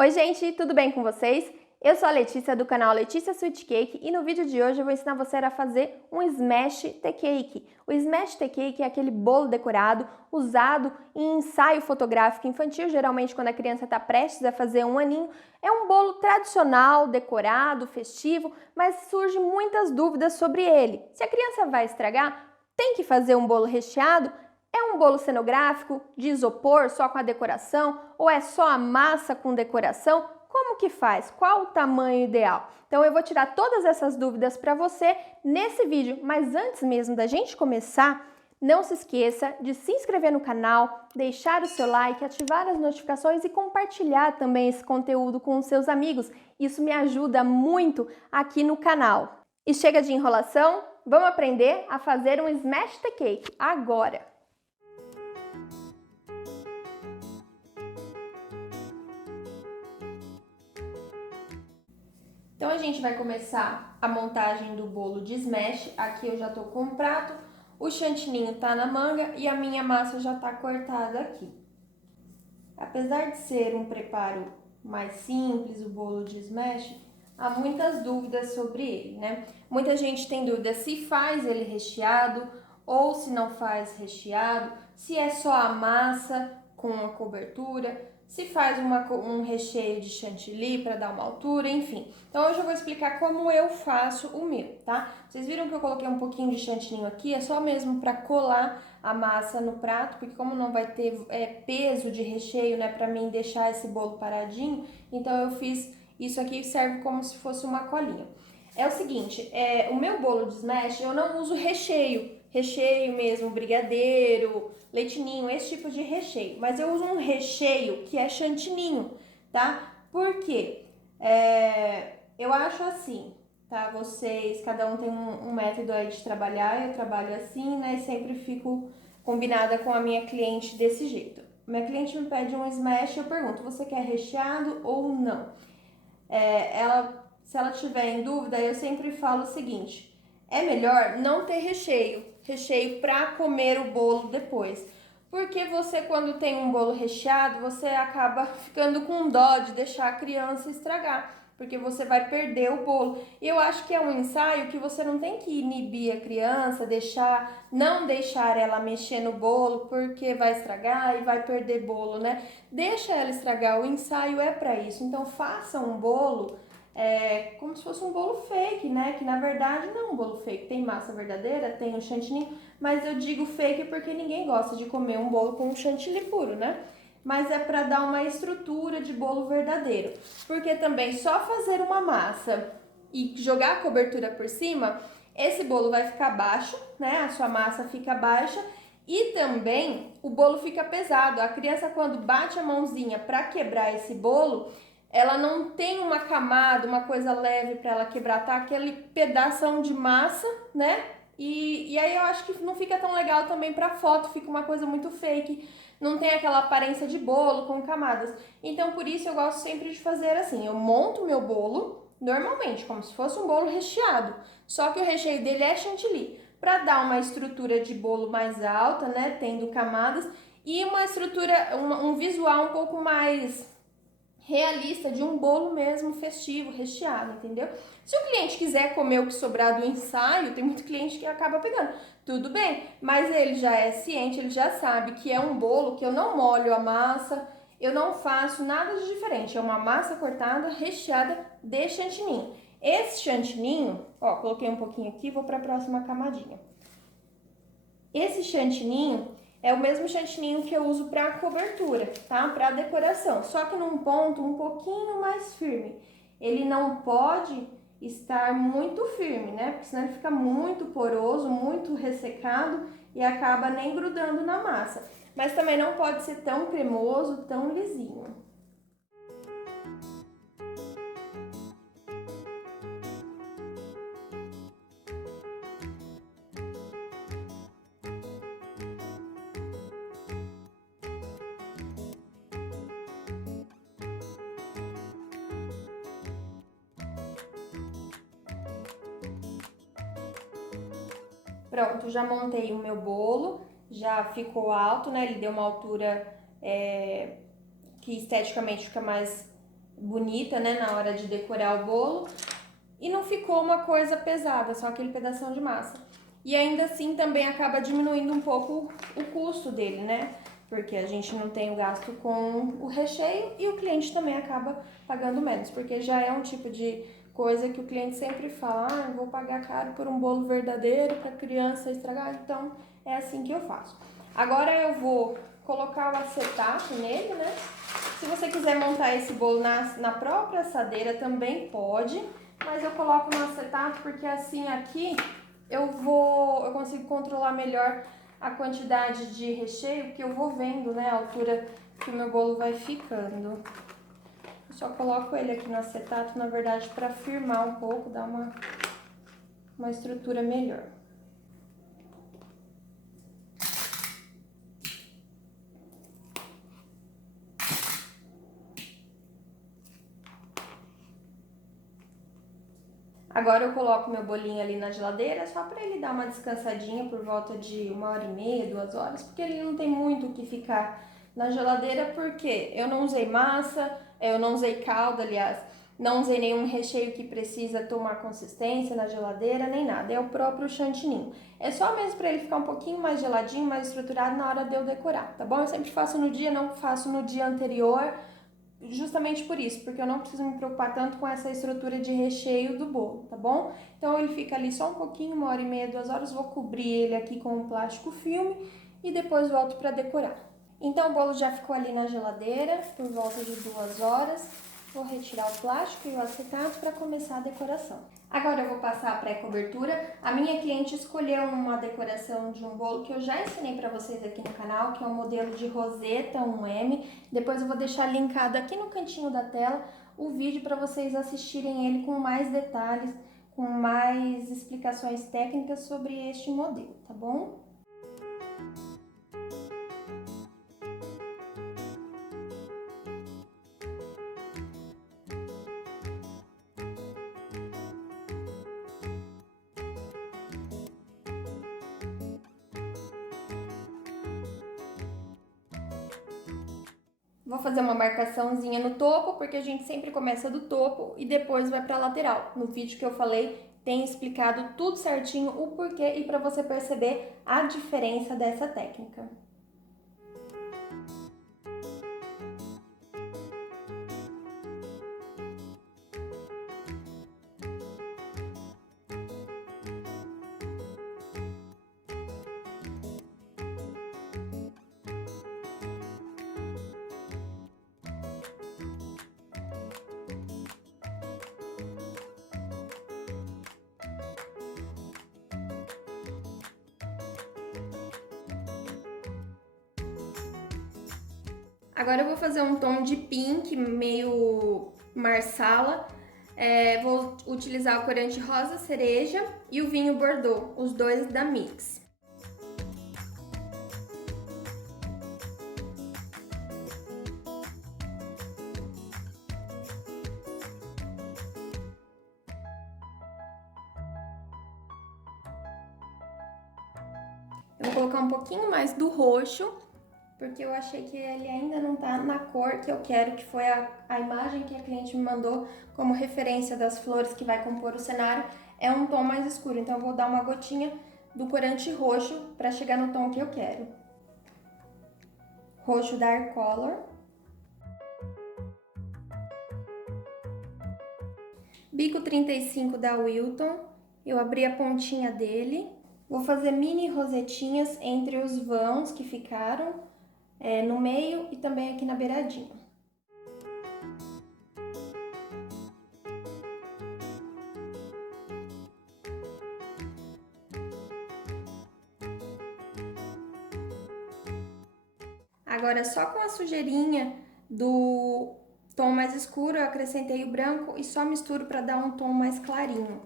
Oi gente, tudo bem com vocês? Eu sou a Letícia do canal Letícia Sweet Cake e no vídeo de hoje eu vou ensinar você a fazer um Smash Tea Cake. O Smash Tea Cake é aquele bolo decorado usado em ensaio fotográfico infantil, geralmente quando a criança está prestes a fazer um aninho. É um bolo tradicional, decorado, festivo, mas surgem muitas dúvidas sobre ele. Se a criança vai estragar, tem que fazer um bolo recheado? É um bolo cenográfico, de isopor, só com a decoração? Ou é só a massa com decoração? Como que faz? Qual o tamanho ideal? Então eu vou tirar todas essas dúvidas para você nesse vídeo, mas antes mesmo da gente começar, não se esqueça de se inscrever no canal, deixar o seu like, ativar as notificações e compartilhar também esse conteúdo com os seus amigos. Isso me ajuda muito aqui no canal. E chega de enrolação, vamos aprender a fazer um Smash Tea Cake agora! Então a gente vai começar a montagem do bolo de smash. Aqui eu já tô com um prato, o chantininho tá na manga e a minha massa já tá cortada aqui. Apesar de ser um preparo mais simples, o bolo de smash, há muitas dúvidas sobre ele, né? Muita gente tem dúvida se faz ele recheado ou se não faz recheado, se é só a massa com a cobertura, se faz um recheio de chantilly para dar uma altura, enfim. Então hoje eu vou explicar como eu faço o meu, tá? Vocês viram que eu coloquei um pouquinho de chantilly aqui, é só mesmo para colar a massa no prato, porque como não vai ter peso de recheio, né, para mim deixar esse bolo paradinho, então eu fiz isso aqui, serve como se fosse uma colinha. É o seguinte, o meu bolo de smash eu não uso recheio mesmo, brigadeiro, leite ninho, esse tipo de recheio. Mas eu uso um recheio que é chantininho, tá? Por quê? Eu acho assim, tá? Vocês, cada um tem um método aí de trabalhar, eu trabalho assim, né? E sempre fico combinada com a minha cliente desse jeito. Minha cliente me pede um smash, eu pergunto, você quer recheado ou não? Se ela tiver em dúvida, eu sempre falo o seguinte, é melhor não ter recheio para comer o bolo depois. Porque você, quando tem um bolo recheado, você acaba ficando com dó de deixar a criança estragar, porque você vai perder o bolo. E eu acho que é um ensaio que você não tem que inibir a criança, não deixar ela mexer no bolo, porque vai estragar e vai perder bolo, né? Deixa ela estragar, o ensaio é para isso. Então faça um bolo como se fosse um bolo fake, né? Que na verdade não é um bolo fake. Tem massa verdadeira, tem o chantilly, mas eu digo fake porque ninguém gosta de comer um bolo com chantilly puro, né? Mas é para dar uma estrutura de bolo verdadeiro. Porque também só fazer uma massa e jogar a cobertura por cima, esse bolo vai ficar baixo, né? A sua massa fica baixa e também o bolo fica pesado. A criança, quando bate a mãozinha para quebrar esse bolo, ela não tem uma camada, uma coisa leve para ela quebrar, tá? Aquele pedação de massa, né? E aí eu acho que não fica tão legal também pra foto, fica uma coisa muito fake, não tem aquela aparência de bolo com camadas. Então por isso eu gosto sempre de fazer assim, eu monto meu bolo normalmente, como se fosse um bolo recheado, só que o recheio dele é chantilly, para dar uma estrutura de bolo mais alta, né, tendo camadas, e uma estrutura, um visual um pouco mais realista de um bolo mesmo festivo, recheado, entendeu? Se o cliente quiser comer o que sobrar do ensaio, tem muito cliente que acaba pegando, tudo bem, mas ele já é ciente, ele já sabe que é um bolo que eu não molho a massa, eu não faço nada de diferente, é uma massa cortada, recheada de chantininho. Esse chantininho, ó, coloquei um pouquinho aqui, vou para a próxima camadinha. Esse chantininho é o mesmo chantininho que eu uso para cobertura, tá? Para decoração, só que num ponto um pouquinho mais firme. Ele não pode estar muito firme, né? Porque senão ele fica muito poroso, muito ressecado e acaba nem grudando na massa. Mas também não pode ser tão cremoso, tão lisinho. Pronto, já montei o meu bolo, já ficou alto, né? Ele deu uma altura que esteticamente fica mais bonita, né, na hora de decorar o bolo. E não ficou uma coisa pesada, só aquele pedação de massa. E ainda assim também acaba diminuindo um pouco o custo dele, né? Porque a gente não tem o gasto com o recheio e o cliente também acaba pagando menos, porque já é um tipo de coisa que o cliente sempre fala: ah, eu vou pagar caro por um bolo verdadeiro para criança estragar, então é assim que eu faço. Agora eu vou colocar o acetato nele, né? Se você quiser montar esse bolo na própria assadeira também pode, mas eu coloco no acetato porque assim aqui eu consigo controlar melhor a quantidade de recheio, porque eu vou vendo, né, a altura que o meu bolo vai ficando. Eu só coloco ele aqui no acetato, na verdade, para firmar um pouco, dar uma estrutura melhor. Agora eu coloco meu bolinho ali na geladeira, só para ele dar uma descansadinha por volta de 1h30, 2 horas, porque ele não tem muito o que ficar na geladeira, porque eu não usei massa, eu não usei calda, aliás, não usei nenhum recheio que precisa tomar consistência na geladeira, nem nada, é o próprio chantininho. É só mesmo para ele ficar um pouquinho mais geladinho, mais estruturado na hora de eu decorar, tá bom? Eu sempre faço no dia, não faço no dia anterior, justamente por isso, porque eu não preciso me preocupar tanto com essa estrutura de recheio do bolo, tá bom? Então ele fica ali só um pouquinho, 1h30, 2 horas, vou cobrir ele aqui com um plástico filme e depois volto para decorar. Então o bolo já ficou ali na geladeira por volta de 2 horas. Vou retirar o plástico e o acetato para começar a decoração. Agora eu vou passar a pré-cobertura. A minha cliente escolheu uma decoração de um bolo que eu já ensinei para vocês aqui no canal, que é um modelo de roseta 1M. Depois eu vou deixar linkado aqui no cantinho da tela o vídeo para vocês assistirem ele com mais detalhes, com mais explicações técnicas sobre este modelo, tá bom? Vou fazer uma marcaçãozinha no topo, porque a gente sempre começa do topo e depois vai para a lateral. No vídeo que eu falei, tem explicado tudo certinho o porquê e para você perceber a diferença dessa técnica. Agora eu vou fazer um tom de pink, meio marsala. Vou utilizar o corante rosa cereja e o vinho Bordeaux, os dois da Mix. Eu vou colocar um pouquinho mais do roxo, porque eu achei que ele ainda não tá na cor que eu quero, que foi a imagem que a cliente me mandou como referência das flores que vai compor o cenário, é um tom mais escuro, então eu vou dar uma gotinha do corante roxo para chegar no tom que eu quero. Roxo Dark Color. Bico 35 da Wilton, eu abri a pontinha dele. Vou fazer mini rosetinhas entre os vãos que ficaram, no meio e também aqui na beiradinha. Agora só com a sujeirinha do tom mais escuro eu acrescentei o branco e só misturo para dar um tom mais clarinho.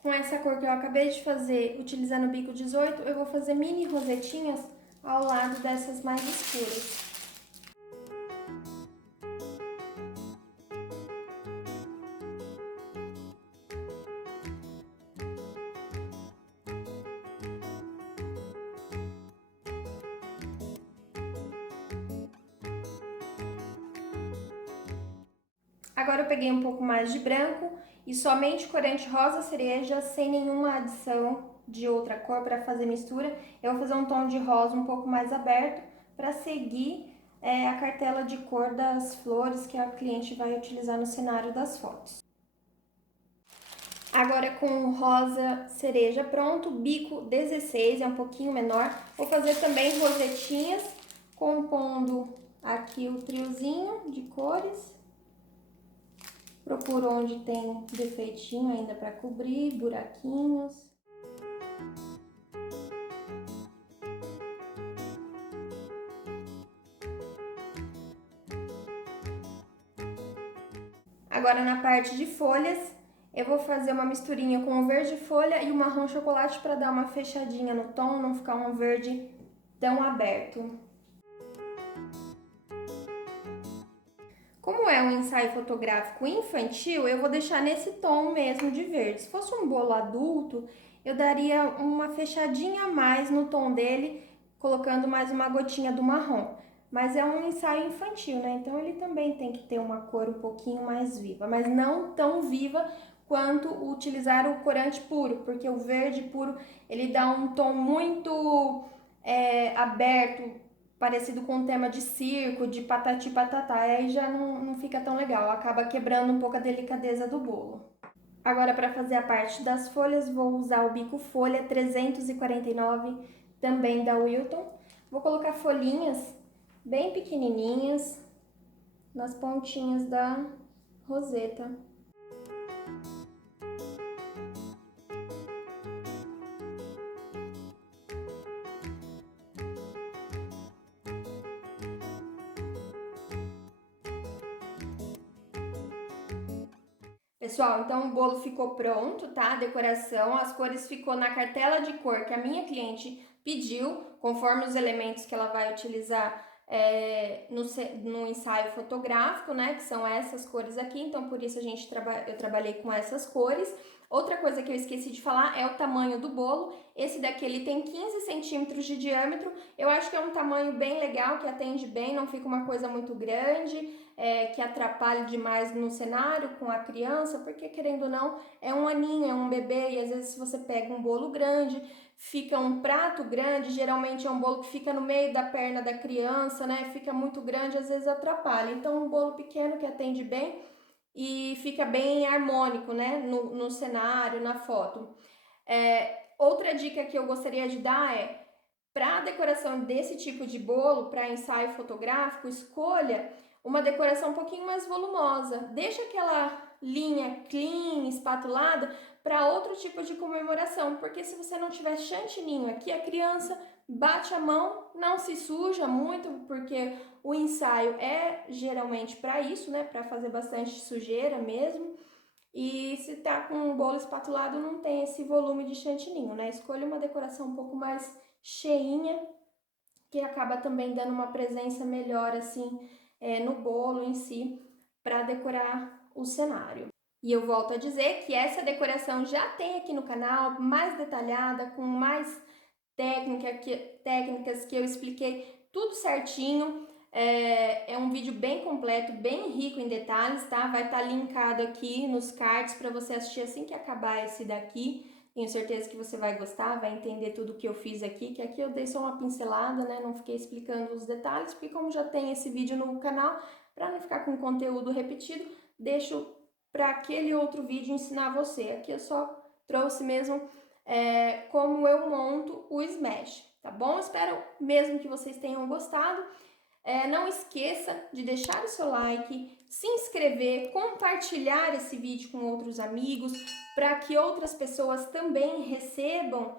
Com essa cor que eu acabei de fazer, utilizando o bico 18, eu vou fazer mini rosetinhas ao lado dessas mais escuras. Agora eu peguei um pouco mais de branco e somente corante rosa cereja, sem nenhuma adição de outra cor para fazer mistura. Eu vou fazer um tom de rosa um pouco mais aberto para seguir a cartela de cor das flores que a cliente vai utilizar no cenário das fotos. Agora com o rosa cereja pronto, bico 16, é um pouquinho menor. Vou fazer também rosetinhas, compondo aqui o triozinho de cores. Procuro onde tem defeitinho ainda para cobrir, buraquinhos. Agora na parte de folhas, eu vou fazer uma misturinha com o verde folha e o marrom chocolate para dar uma fechadinha no tom, não ficar um verde tão aberto. Como é um ensaio fotográfico infantil, eu vou deixar nesse tom mesmo de verde. Se fosse um bolo adulto, eu daria uma fechadinha a mais no tom dele, colocando mais uma gotinha do marrom. Mas é um ensaio infantil, né? Então ele também tem que ter uma cor um pouquinho mais viva, mas não tão viva quanto utilizar o corante puro, porque o verde puro ele dá um tom muito aberto, parecido com o tema de circo, de patati patatá, aí já não fica tão legal, acaba quebrando um pouco a delicadeza do bolo. Agora, para fazer a parte das folhas, vou usar o bico folha 349, também da Wilton. Vou colocar folhinhas bem pequenininhas nas pontinhas da roseta. Pessoal, então o bolo ficou pronto, tá? A decoração, as cores ficou na cartela de cor que a minha cliente pediu, conforme os elementos que ela vai utilizar no ensaio fotográfico, né? Que são essas cores aqui, então por isso eu trabalhei com essas cores. Outra coisa que eu esqueci de falar é o tamanho do bolo. Esse daqui ele tem 15 centímetros de diâmetro. Eu acho que é um tamanho bem legal, que atende bem, não fica uma coisa muito grande. Que atrapalhe demais no cenário com a criança, porque querendo ou não, é um aninho, é um bebê, e às vezes se você pega um bolo grande, fica um prato grande, geralmente é um bolo que fica no meio da perna da criança, né? Fica muito grande, às vezes atrapalha. Então, um bolo pequeno que atende bem e fica bem harmônico, né? No cenário, na foto. Outra dica que eu gostaria de dar é, para a decoração desse tipo de bolo, para ensaio fotográfico, escolha uma decoração um pouquinho mais volumosa. Deixa aquela linha clean, espatulada, para outro tipo de comemoração, porque se você não tiver chantininho aqui, a criança bate a mão, não se suja muito, porque o ensaio é geralmente para isso, né? Para fazer bastante sujeira mesmo. E se tá com um bolo espatulado, não tem esse volume de chantininho, né? Escolha uma decoração um pouco mais cheinha, que acaba também dando uma presença melhor, assim, no bolo em si, para decorar o cenário. E eu volto a dizer que essa decoração já tem aqui no canal, mais detalhada, com mais técnicas que eu expliquei tudo certinho. É um vídeo bem completo, bem rico em detalhes, tá? Vai estar linkado aqui nos cards para você assistir assim que acabar esse daqui. Tenho certeza que você vai gostar, vai entender tudo que eu fiz aqui, que aqui eu dei só uma pincelada, né? Não fiquei explicando os detalhes, porque como já tem esse vídeo no canal, para não ficar com conteúdo repetido, deixo para aquele outro vídeo ensinar você. Aqui eu só trouxe mesmo como eu monto o smash, tá bom? Espero mesmo que vocês tenham gostado. Não esqueça de deixar o seu like, se inscrever, compartilhar esse vídeo com outros amigos, para que outras pessoas também recebam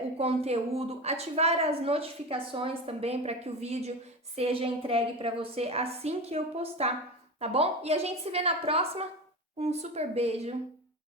o conteúdo, ativar as notificações também para que o vídeo seja entregue para você assim que eu postar, tá bom? E a gente se vê na próxima. Um super beijo!